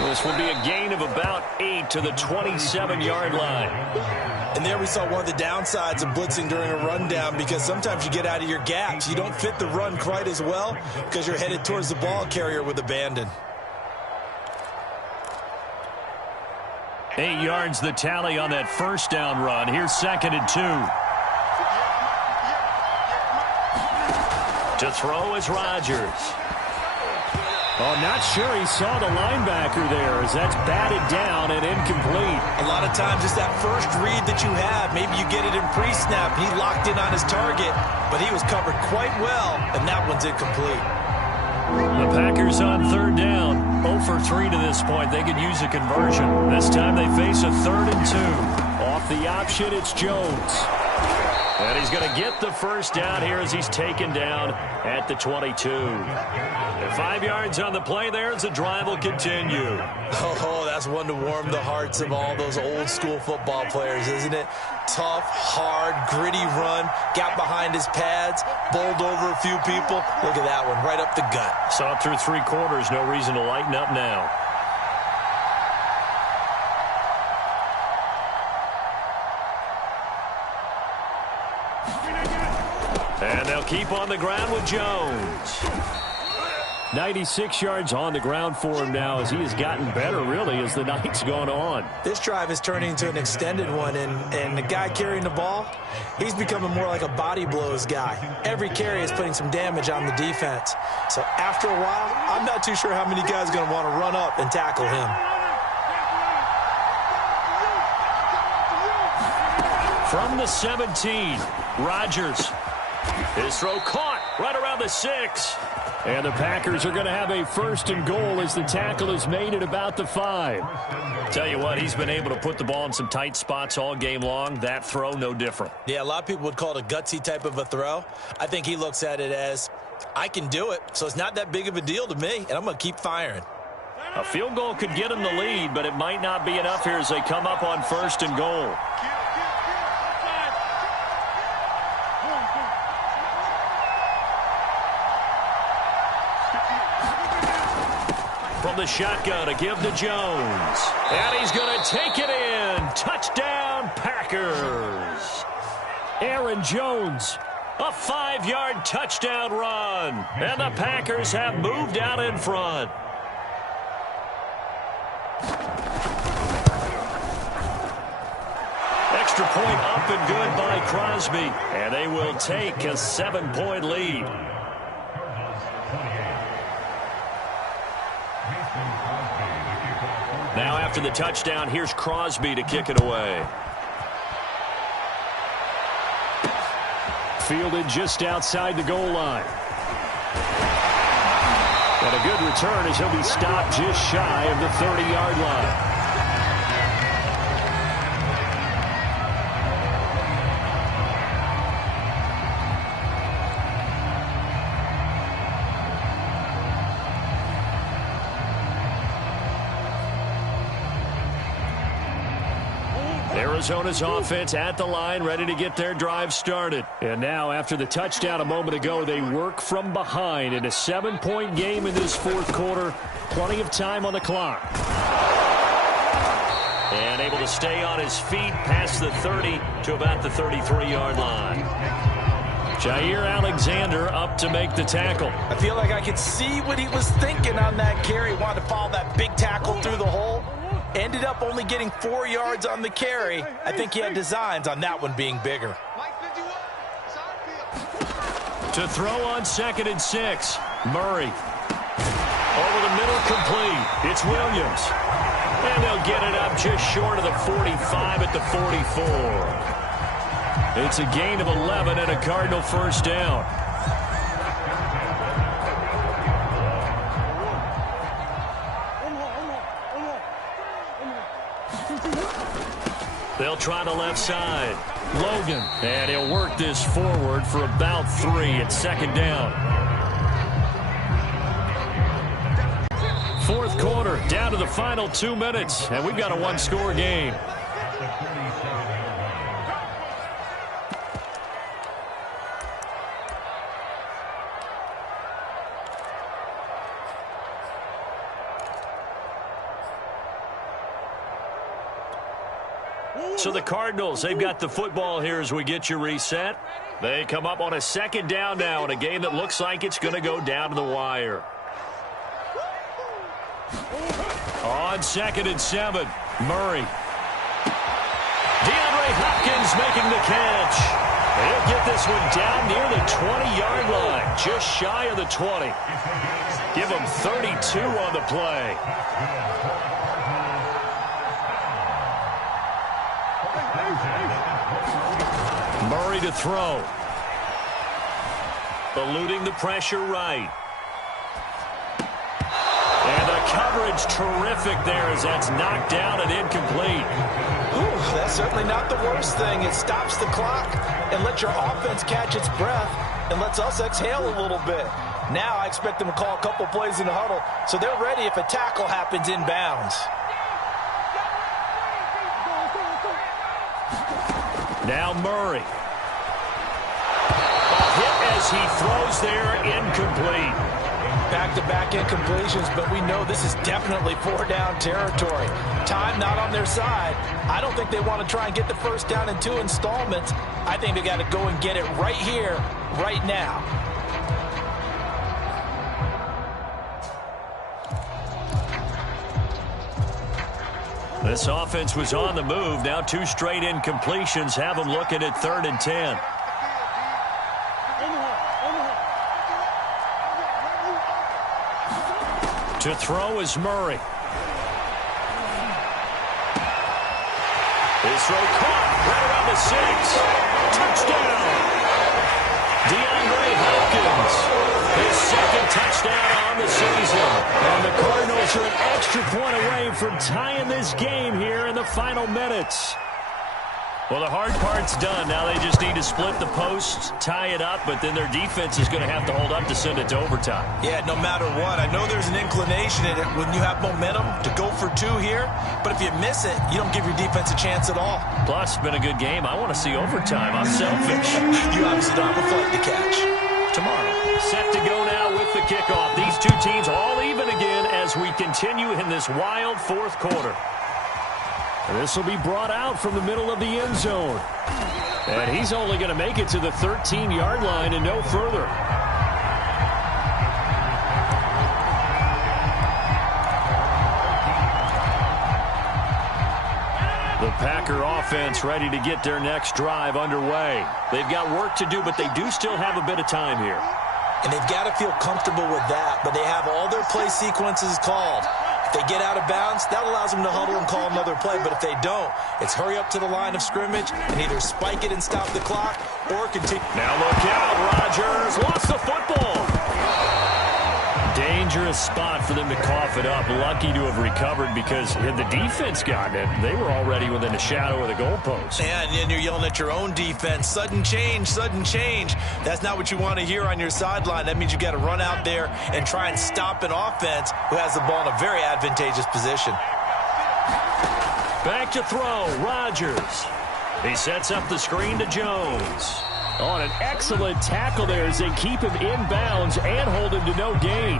This will be a gain of about 8 to the 27-yard line. And there we saw one of the downsides of blitzing during a rundown, because sometimes you get out of your gaps. You don't fit the run quite as well because you're headed towards the ball carrier with abandon. 8 yards the tally on that first down run. Here's 2nd and 2. To throw is Rodgers. Oh, not sure he saw the linebacker there as that's batted down and incomplete. A lot of times it's that first read that you have. Maybe you get it in pre-snap. He locked in on his target, but he was covered quite well, and that one's incomplete. The Packers on third down. 0 for 3 to this point. They could use a conversion. This time they face a 3rd and 2. Off the option, it's Jones. And he's going to get the first down here as he's taken down at the 22. And 5 yards on the play there as the drive will continue. Oh, that's one to warm the hearts of all those old school football players, isn't it? Tough, hard, gritty run, got behind his pads, bowled over a few people. Look at that one, right up the gut. Saw it through 3 quarters, no reason to lighten up now. And they'll keep on the ground with Jones. 96 yards on the ground for him now as he has gotten better, really, as the night's gone on. This drive is turning into an extended one, and the guy carrying the ball, he's becoming more like a body blows guy. Every carry is putting some damage on the defense. So after a while, I'm not too sure how many guys are going to want to run up and tackle him. From the 17, Rodgers. His throw caught right around the 6. And the Packers are going to have a 1st and goal as the tackle is made at about the 5. Tell you what, he's been able to put the ball in some tight spots all game long. That throw, no different. Yeah, a lot of people would call it a gutsy type of a throw. I think he looks at it as, I can do it, so it's not that big of a deal to me, and I'm going to keep firing. A field goal could get him the lead, but it might not be enough here as they come up on 1st and goal. From the shotgun, a give to Jones. And he's going to take it in. Touchdown, Packers. Aaron Jones. A 5-yard touchdown run. And the Packers have moved out in front. Extra point up and good by Crosby. And they will take a 7-point lead. Now after the touchdown, here's Crosby to kick it away. Fielded just outside the goal line. And a good return as he'll be stopped just shy of the 30-yard line. Arizona's offense at the line, ready to get their drive started. And now, after the touchdown a moment ago, they work from behind in a 7-point game in this 4th quarter. Plenty of time on the clock. And able to stay on his feet past the 30 to about the 33-yard line. Jair Alexander up to make the tackle. I feel like I could see what he was thinking on that carry. Wanted to follow that big tackle through the hole. Ended up only getting 4 yards on the carry. I think he had designs on that one being bigger. To throw on 2nd and 6. Murray. Over the middle, complete. It's Williams. And they'll get it up just short of the 45 at the 44. It's a gain of 11 and a Cardinal first down. They'll try the left side. Logan. And he'll work this forward for about 3 at 2nd down. 4th quarter, down to the final 2 minutes. And we've got a 1-score game. So the Cardinals, they've got the football here as we get you reset. They come up on a 2nd down now in a game that looks like it's going to go down to the wire. On 2nd and 7, Murray. DeAndre Hopkins making the catch. He'll get this one down near the 20-yard line, just shy of the 20. Give him 32 on the play. Murray to throw. Eluding the pressure right. And the coverage terrific there as that's knocked down and incomplete. Ooh, that's certainly not the worst thing. It stops the clock and lets your offense catch its breath and lets us exhale a little bit. Now I expect them to call a couple plays in the huddle so they're ready if a tackle happens inbounds. Now Murray. A hit as he throws there, incomplete. Back-to-back incompletions, but we know this is definitely four-down territory. Time not on their side. I don't think they want to try and get the first down in 2 installments. I think they got to go and get it right here, right now. This offense was on the move. Now 2 straight incompletions have them looking at 3rd and 10. To throw is Murray. His throw caught right around the 6. Touchdown. DeAndre Hopkins. His 2nd touchdown on the season. And the Cardinals are an extra point away from tying this game here in the final minutes. Well, the hard part's done. Now they just need to split the posts, tie it up, but then their defense is going to have to hold up to send it to overtime. Yeah, no matter what. I know there's an inclination in it when you have momentum to go for 2 here, but if you miss it, you don't give your defense a chance at all. Plus, it's been a good game. I want to see overtime. I'm selfish. You obviously don't have a flight to catch. Tomorrow, set to go now with the kickoff. These 2 teams all even again as we continue in this wild 4th quarter. This will be brought out from the middle of the end zone. And he's only going to make it to the 13-yard line and no further. The Packer offense ready to get their next drive underway. They've got work to do, but they do still have a bit of time here. And they've got to feel comfortable with that, but they have all their play sequences called. If they get out of bounds, that allows them to huddle and call another play. But if they don't, it's hurry up to the line of scrimmage and either spike it and stop the clock or continue. Now look out, Rodgers lost the football. Dangerous spot for them to cough it up. Lucky to have recovered because had the defense gotten it, they were already within a shadow of the goalpost. And you're yelling at your own defense. Sudden change, sudden change. That's not what you want to hear on your sideline. That means you got to run out there and try and stop an offense who has the ball in a very advantageous position. Back to throw, Rodgers. He sets up the screen to Jones. On an excellent tackle there as they keep him inbounds and hold him to no gain.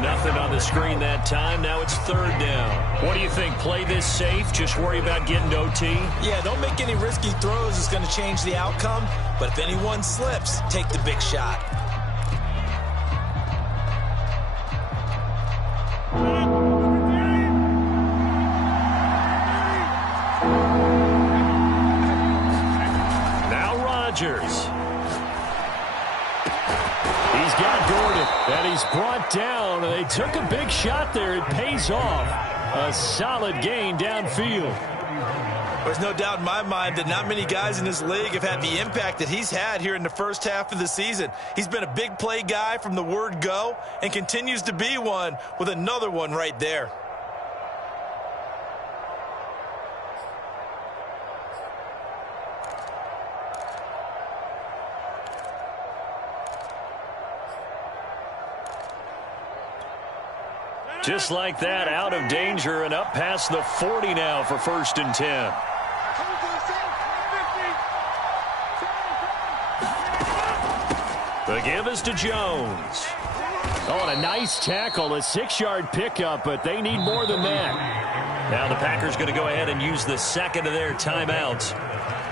Nothing on the screen that time. Now it's 3rd down. What do you think? Play this safe? Just worry about getting to OT? Yeah, don't make any risky throws. It's going to change the outcome. But if anyone slips, take the big shot. Rodgers. He's got Gordon, and he's brought down. And they took a big shot there. It pays off. A solid gain downfield. There's no doubt in my mind that not many guys in this league have had the impact that he's had here in the first half of the season. He's been a big play guy from the word go and continues to be one with another one right there. Just like that, out of danger and up past the 40 now for 1st and 10. The give is to Jones. Oh, and a nice tackle, a 6-yard pickup, but they need more than that. Now the Packers going to go ahead and use the 2nd of their timeouts,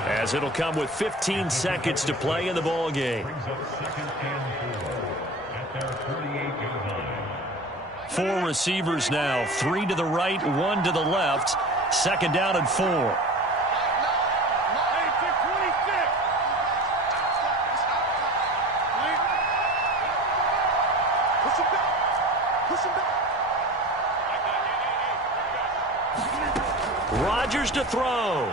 as it'll come with 15 seconds to play in the ball game. 4 receivers now, 3 to the right, 1 to the left. 2nd down and 4. Push him back. Rodgers to throw.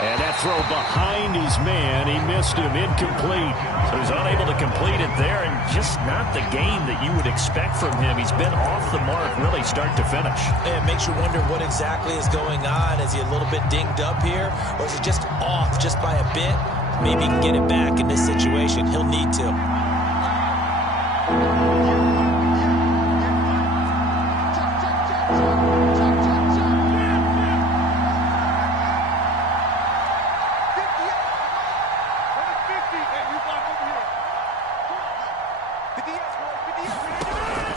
And that throw behind his man, he missed him, incomplete. So he's unable to complete it there, and just not the game that you would expect from him. He's been off the mark really start to finish. And it makes you wonder what exactly is going on. Is he a little bit dinged up here, or is he just off just by a bit? Maybe he can get it back in this situation. He'll need to.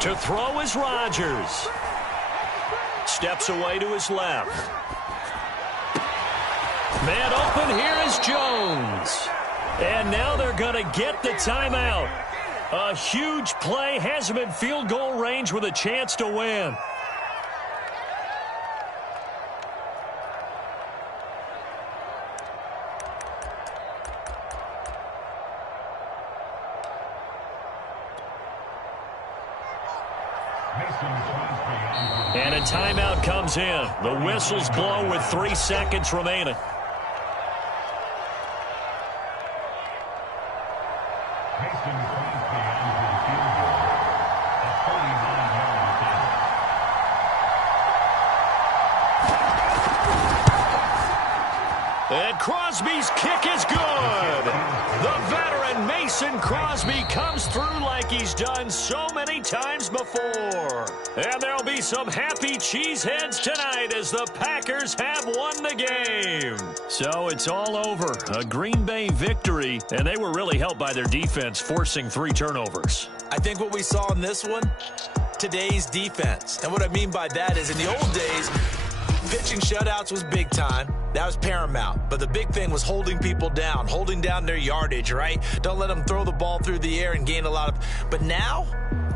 To throw is Rodgers. Steps away to his left. Man open, here is Jones. And now they're going to get the timeout. A huge play, has him in field goal range with a chance to win. And a timeout comes in. The whistles blow with 3 seconds remaining. And Crosby's kick is good. The veteran Mason Crosby comes through like he's done so many times before. And there'll be some happy cheeseheads tonight as the Packers have won the game. So it's all over. A Green Bay victory, and they were really helped by their defense forcing 3 turnovers. I think what we saw in this one, today's defense. And what I mean by that is in the old days, pitching shutouts was big time. That was paramount. But the big thing was holding people down, holding down their yardage, right? Don't let them throw the ball through the air and gain a lot of... But now,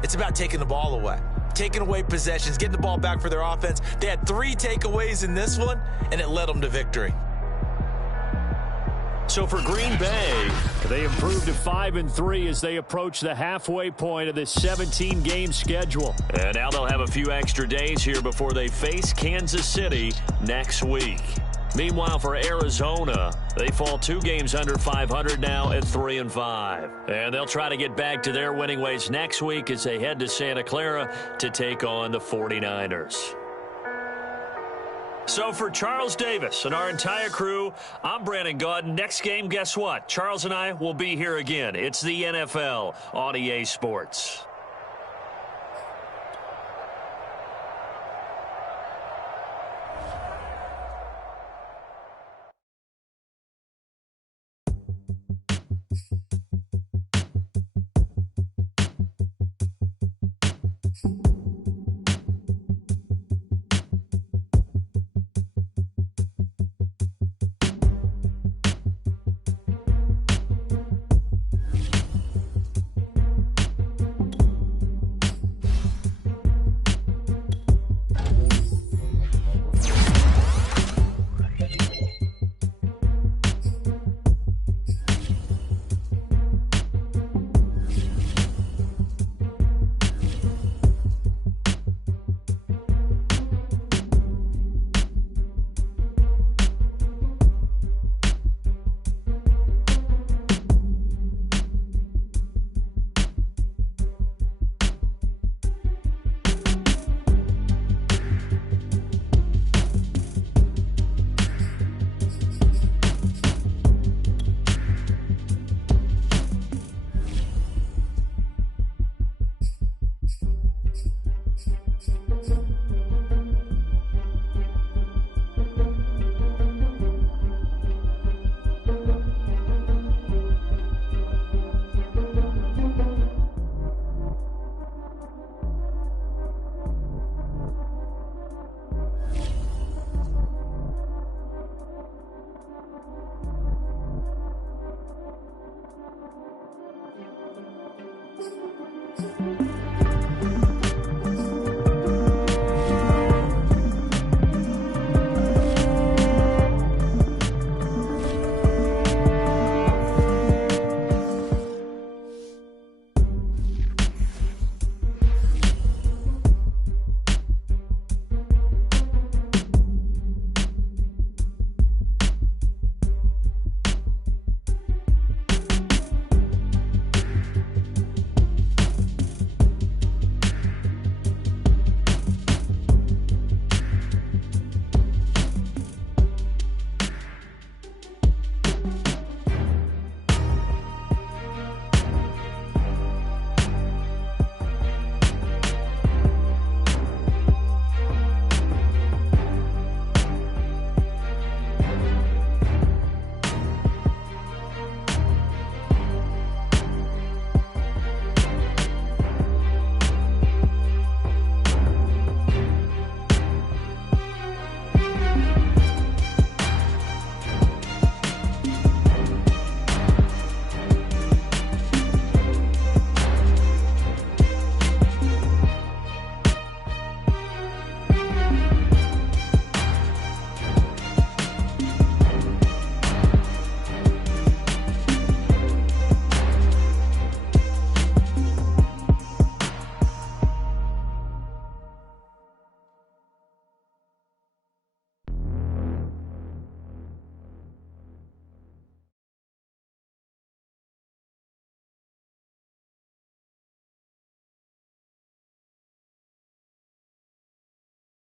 it's about taking the ball away. Taking away possessions, getting the ball back for their offense. They had 3 takeaways in this one, and it led them to victory. So for Green Bay, they improved to 5-3 as they approach the halfway point of this 17-game schedule. And now they'll have a few extra days here before they face Kansas City next week. Meanwhile, for Arizona, they fall 2 games under 500 now at 3-5. And they'll try to get back to their winning ways next week as they head to Santa Clara to take on the 49ers. So for Charles Davis and our entire crew, I'm Brandon Gaudin. Next game, guess what? Charles and I will be here again. It's the NFL on EA Sports.